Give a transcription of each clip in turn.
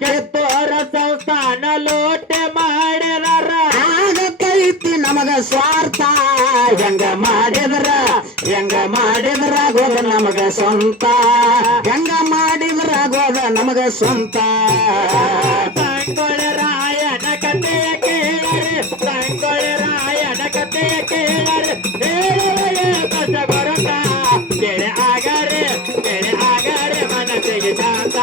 ಕಿತ್ತೂರ ಸಂಸ್ಥಾನ ಲೂಟಿ ಮಾಡಿದಾರ ಆಗತೈತಿ ನಮಗ ಸ್ವಾರ್ಥ ಹೆಂಗ ಮಾಡಿದ್ರ ಆಗೋದ ನಮಗ ಸ್ವಂತ ಹೆಂಗ ಮಾಡಿದ್ರ ಆಗೋದ ನಮಗ ಸ್ವಂತ ಸಂಗೊಳ್ಳಿ ರಾಯನ ಕಥೆ ಕೇಳರೆ ಸಂಗೊಳ್ಳಿ ರಾಯನ ಕಥೆ ಕೇಳರೆ ಹೇಳುವೆ ಕಷ್ಟ ಬರುತ್ತ ಬೆಳೆ ಆಗರೆ ಮನಸ್ಸಿಗೆ ಶಾಂತ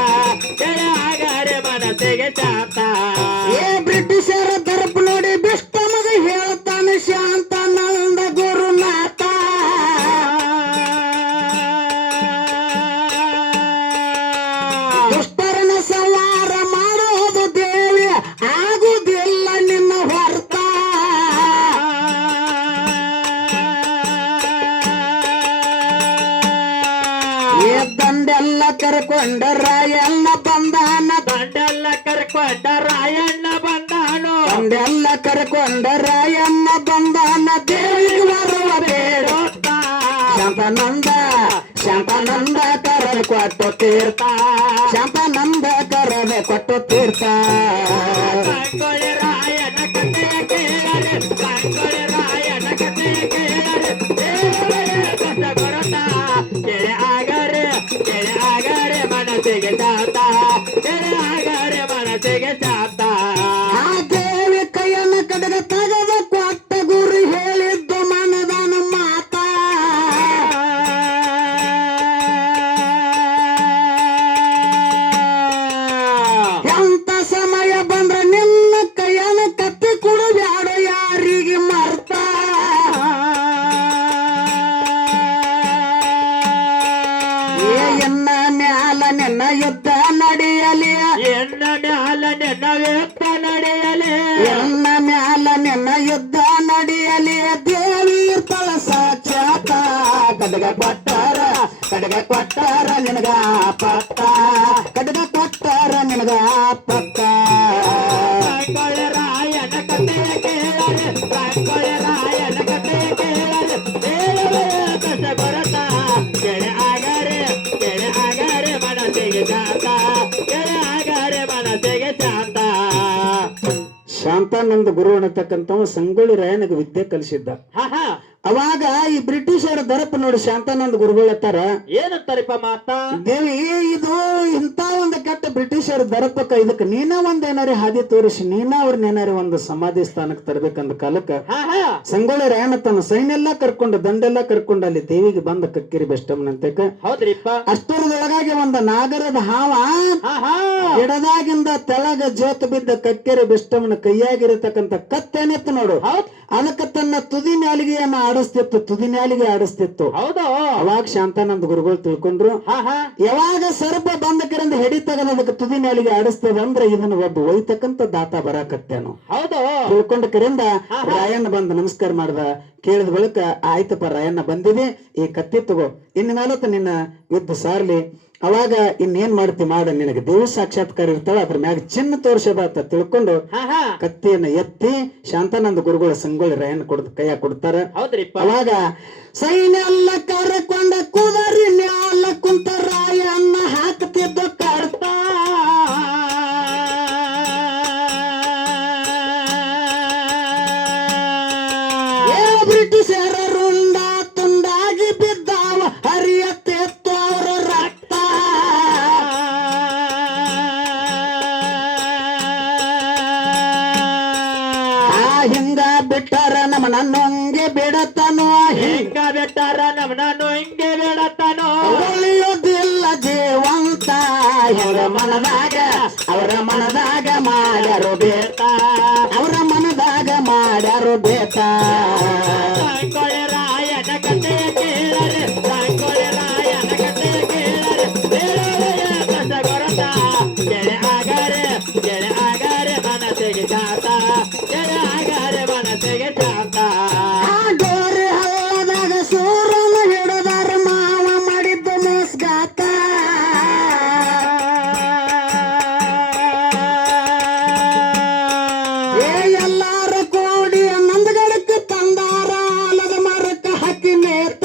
ಬೆಳೆ ಆಗರೆ ಮನಸ್ಸಿಗೆ ಶಾಂತ ಏ ಬ್ರಿಟಿಷರ ದರ್ಪ ನೋಡಿ ಬೆಸ್ಟ್ ಮಗ ಹೇಳ್ತಾನೆ ಶಾಂತಾನಂದ ಗುರುನಾಥ ದುಷ್ಟರನ ಸಂಹಾರ ಮಾಡೋದು ದೇವಿ ಆಗುದಿಲ್ಲ ನಿನ್ನ ಹೊರತ ಏ ದಂಡೆಲ್ಲ ಕರ್ಕೊಂಡ ರಾಯಣ್ಣ ಬಂದಾನ ದಂಡೆಲ್ಲ ಕರ್ಕೊಂಡ ರಾಯಣ್ಣ ಬಂದಾನು ದಂಡೆಲ್ಲ ಕರ್ಕೊಂಡ ರಾಯಣ್ಣ ಬಂದಾನ ದೇವಿಗೆ ಬರುವ ಬೇಡ ಶಾಂತಾನಂದ ಕರದೆ ಕೊಟ್ಟು ತೀರ್ಥ ಶಾಂತಾನಂದ ಕರದೆ ಕೊಟ್ಟು ತೀರ್ಥ ಸಂಗೊಳ್ಳಿ ರಾಯನ ಕಥೆ ಕೇಳರೆ ಸಂಗೊಳ್ಳಿ ರಾಯನ ಕಥೆ ಕೇಳರೆ ಹೇಳುವೆ ಕಷ್ಟ ಬರುತ್ತ ಬೆಳೆ ಆಗರೆ ಮನಸ್ಸಿಗೆ ಶಾಂತ ಬೆಳೆ ಆಗರೆ ಮನಸ್ಸಿಗೆ ಶಾಂತ ಆ ದೇವಿ ಕೈಯನ್ನ ಕಡಗ ತಗದ ಕೊಟ್ಟ ಗುರು ಹೇಳಿದ್ದು ಮನದಾನ ಮಾತ ಎಂತ ಸಮಯ ಬಂದ್ರ ನಿನ್ನ ಕೈಯನ್ನ ಕತ್ತಿ ಕೊಡು ಬ್ಯಾಡ ಯಾರಿಗೆ ಮರ್ತ ಎನ್ನ ಮ್ಯಾಲ ನಿನ್ನ ಯುದ್ಧ ನಡೆಯಲಿ ಎನ್ನ ಮ್ಯಾಲ ನಿನ್ನ ವ್ಯಕ್ತ ನಡೆಯಲಿ ಎನ್ನ ಮ್ಯಾಲ ನಿನ್ನ ಯುದ್ಧ ನಡೆಯಲಿ ದೇವಿ ತಳ ಸಾಕ್ಷಾತ ಕಡಗ ಕೊಟ್ಟಾರ ನಿನಗ ಪಕ್ಕ ಕಡಗ ಕೊಟ್ಟಾರ ನಿನಗ ಪಕ್ಕ ಸಂಗೊಳ್ಳಿ ರಾಯನ ಕಥೆ ಕೇಳರೆ ಸಂಗೊಳ್ಳಿ ರಾಯನ ಕಥೆ ಕೇಳರೆ ಹೇಳುವೆ ಕಷ್ಟ ಬರುತ್ತ ಬೆಳೆ ಆಗರೆ ಮನಸ್ಸಿಗೆ ಶಾಂತ ಬೆಳೆ ಆಗರೆ ಮನಸ್ಸಿಗೆ ಶಾಂತ ಶಾಂತಾನಂದ ಗುರು ಅನ್ನತಕ್ಕಂಥವ ಸಂಗೊಳ್ಳಿ ರಾಯನಿಗೆ ವಿದ್ಯೆ ಕಲಿಸಿದ್ದ ಹಾ ಅವಾಗ ಈ ಬ್ರಿಟಿಷರ ದರಪ ನೋಡಿ ಶಾಂತಾನಂದ ಗುರುಗಳತ್ತಾರ ಏನಂತಾರಿಪ್ಪ ಮಾತಾ ದೇವಿ ಇದು ಇಂತ ಒಂದು ಕೆಟ್ಟ ಬ್ರಿಟಿಷರ ದರಪಕ್ಕ ಇದಕ್ಕೆ ನೀನ ಒಂದೇನಾರಿ ಹಾದಿ ತೋರಿಸಿ ನೀನ ಅವ್ರನ್ನೇನಾರಿ ಒಂದು ಸಮಾಧಿ ಸ್ಥಾನಕ್ಕೆ ತರಬೇಕಂದ ಕಾಲಕ್ಕ ಹಾ ಸಂಗೊಳ್ಳಿ ರಾಯಣ್ಣ ತನ್ನ ಸೈನ್ಯ ಎಲ್ಲಾ ಕರ್ಕೊಂಡು ದಂಡೆಲ್ಲಾ ಕರ್ಕೊಂಡು ಅಲ್ಲಿ ದೇವಿಗೆ ಬಂದ ಕಕ್ಕಿರಿ ಬೆಷ್ಟಮ್ಮನಂತಕ ಹೌದ್ರಿಪ್ಪ ಅಷ್ಟರದೊಳಗಾಗಿ ಒಂದು ನಾಗರದ ಹಾವ ಹಾ ಗಿಡದಾಗಿಂದ ತೆಳಗ ಜೋತ್ ಬಿದ್ದ ಕಕ್ಕೆರೆ ಬೆಷ್ಟಮ್ಮನ ಕೈಯಾಗಿರತಕ್ಕಂತ ಕತ್ತೇನಿತ್ತು ನೋಡು ಅದಕ್ಕೆ ತನ್ನ ತುದಿ ನಾಲಿಗೆಯನ್ನ ಆಡಿಸ್ತಿತ್ತು ಹೌದು ಅವಾಗ ಶಾಂತಾನಂದ ಗುರುಗಳು ತಿಳ್ಕೊಂಡ್ರು ಹಾ ಯಾವಾಗ ಸರ್ಪ ಬಂದಕರಿಂದ ಹೆಡಿ ತಗದಕ್ಕೆ ತುದಿ ನಾಲಿಗೆ ಆಡಿಸ್ತದ ಅಂದ್ರೆ ಇದನ್ನ ಒಬ್ಬ ಒಯ್ತಕ್ಕಂತ ದಾತ ಬರಾಕತ್ತೇನು ಹೌದು ತಿಳ್ಕೊಂಡ ಕರಿಂದ ರಾಯಣ್ಣ ಬಂದ ನಮಸ್ಕಾರ ಮಾಡ್ದ ಕೇಳಿದ ಬಳಿಕ ಆಯ್ತಪ್ಪ ರಾಯಣ್ಣ ಬಂದಿದೆ ಈ ಕತ್ತಿ ತಗೋ ಇನ್ ಮೇಲತ್ತ ನಿನ್ನ ಯುದ್ಧ ಸಾರ್ಲಿ ಅವಾಗ ಇನ್ನೇನ್ ಮಾಡ್ತಿ ಮಾಡ ನಿನಗೆ ದೇವ ಸಾಕ್ಷಾತ್ಕಾರ ಇರ್ತಾವ ಅದ್ರ ಮ್ಯಾಗ ಚಿನ್ನ ತೋರ್ಸದಾತ ತಿಳ್ಕೊಂಡು ಕತ್ತಿಯನ್ನ ಎತ್ತಿ ಶಾಂತಾನಂದ ಗುರುಗಳ ಸಂಗೊಳ್ಳಿ ರಾಯಣ್ಣ ಕೈಯ ಕೊಡ್ತಾರ ಹೌದ್ರಿಪ್ಪ ಅವಾಗ ಸೈನ್ಯ ಎಲ್ಲ ಕರ್ಕೊಂಡ ಕುದರಿ ನ್ಯಾಲ ಕುಂತ ರಾಯಣ್ಣ ಹಾಕ್ತಿದ್ದ ಕರ್ತ ಬ್ರಿಟಿಷರ ರುಂಡ ತುಂಡಾಗಿ ಬಿದ್ದಾವ ಹರಿಯತ್ತೆತ್ತು ಅವರ ರಕ್ತ ಹಿಂಗ ಬಿಟ್ಟಾರ ನಮ್ಮನ ನೊಂಗೆ ಬಿಡತನು ಹಿಂಗ ಬಿಟ್ಟಾರ ನಮ್ಮನನ್ನು ಹಿಂಗೆ ಬಿಡತಾನೋ ಉಳಿಯೋದಿಲ್ಲ ಜೀವಂತ ಅವರ ಮನದಾಗ ಮಾಡ್ಯಾರು ಬೇತ ಅವರ ಮನದಾಗ ಮಾಡ್ಯಾರು ಬೇತ ಸಂಗೊಳ್ಳಿ ರಾಯನ ಕಥೆ ಕೇಳರೆ ಸಂಗೊಳ್ಳಿ ರಾಯನ ಕಥೆ ಕೇಳರೆ ಹೇಳುವೆ ಕಷ್ಟ ಬರುತ್ತ ಬೆಳೆ ಆಗರೆ ಮನಸ್ಸಿಗೆ ಶಾಂತ ಬೆಳೆ ಆಗರೆ ಮನಸ್ಸಿಗೆ ಶಾಂತ ಗೋರಿ ಹಳ್ಳದಾಗ ಸೂರನ ಹಿಡದಾರ ಮಾವ ಮಾಡಿದ್ದು ಮೋಸ್ಗಾತ ಎಲ್ಲಾರ ಕೂಡಿ ನಂದಗಡಕ್ಕೆ ತಂದಾರ ಅಲದ ಮರಕ್ಕ ಹಕ್ಕಿ ನೇತ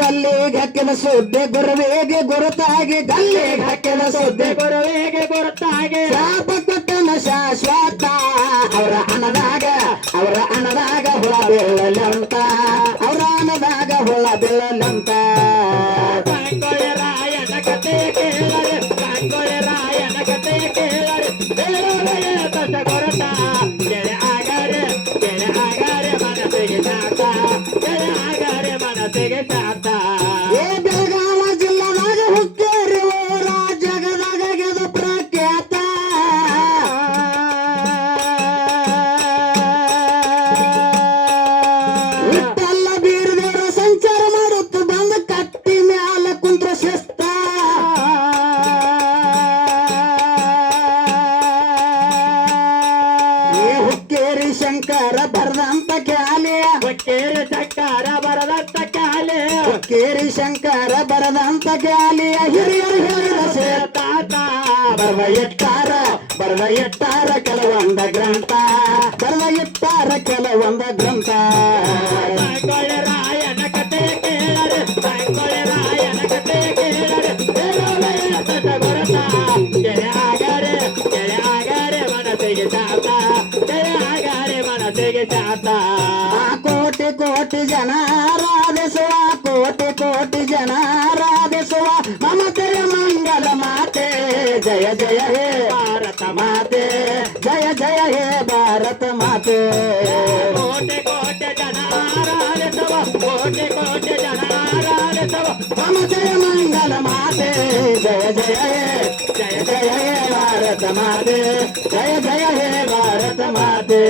ಗಲ್ಲಿಗೆ ಹಾಕಿದ ಸುದ್ದಿ ಗುರುವಿಗೆ ಗುರುತಾಗಿ ಗಲ್ಲಿಗೆ ಹಾಕಿದ ಸುದ್ದಿ ಗುರುವಿಗೆ ಗುರುತಾಗಿ ಶಾಪ ಕೊಟ್ಟನ ಶಾಶ್ವತ ಅವರ ಅನ್ನದಾಗ ಹುಳ ಬೀಳಲಂತ ಅವರ ಅನ್ನದಾಗ ಹುಳ ಬೀಳಲಂತ ಸಂಗೊಳ್ಳಿ ರಾಯನ ಕತೆ ಕೇಳರೆ ಸಂಗೊಳ್ಳಿ ರಾಯನ ಕತೆ ಕೇಳರೆ ಬೇರೆ ದಶ ಗುರುತ ಕೆರೆ ಆಗರೆ ಮನಸ್ಸಿಗೆ ಸಾತ ಕೆರೆ ಆಗರೆ ಮನಸ್ಸಿಗೆ ಸಾತ ಏ ಬೆಳಗಾವ ಜಿಲ್ಲಾದಾಗ ಹುಕ್ಕೇರಿ ಊರ ಜಗದಾಗ ಗೆದ ಪ್ರಖ್ಯಾತ ವಿಠ್ಠಲ ಬೀರದೇವರ ಸಂಚಾರ ಮಾಡುತ್ತ ಬಂದ ಕಟ್ಟಿ ಮ್ಯಾಲ ಕುಂತ್ರ ಶಿಸ್ತ ಏ ಹುಕ್ಕೇರಿ ಶಂಕರ ಬರದಂತ ಕ್ಯಾಲಿಯ ಕೇಳಿ ಚಕ್ಕಾರ ಬರದಂತ ಕಾಲೆ ಹುಕ್ಕೇರಿ ಶಂಕರ ಬರದಂತ ಕ್ಯಾಲಿಯ ಹಿರಿಯರು ಹೇಳಿದ ತಾತ ಬರದ ಇಟ್ಟಾರ ಕೆಲವೊಂದ ಗ್ರಂಥ ಸಂಗೊಳ್ಳಿ ರಾಯನ ಕತೆ ಕೇಳರೆ ಸಂಗೊಳ್ಳಿ ರಾಯನ ಕತೆ ಕೇಳರೆ ಬೇರೆ ದಶ ಗುರುತ ಕೆರೆ ಆಗರೆ ಮನಸ್ಸಿಗೆ ಸಾತ ಕೆರೆ ಆಗರೆ ಮನಸ್ಸಿಗೆ ಸಾತ ಕೋಟಿ ಜನ ಆರಾಧಿಸುವ ಮಮತೆಯ ಮಂಗಲ ಮಾತೆ ಜಯ ಜಯ ಹೇ ಭಾರತ ಮಾತೆ ಜಯ ಜಯ ಹೇ ಭಾರತ ಮಾತೆ ಕೋಟಿ ಜನ ಆರಾಧಿಸುವ ಕೋಟಿ ಜನ ಆರಾಧಿಸುವ ಮಮತೆಯ ಮಂಗಲ ಮಾತೆ ಜಯ ಜಯ ಹೇ ಭಾರತ ಮಾತೆ ಜಯ ಜಯ ಹೇ ಭಾರತ ಮಾತೆ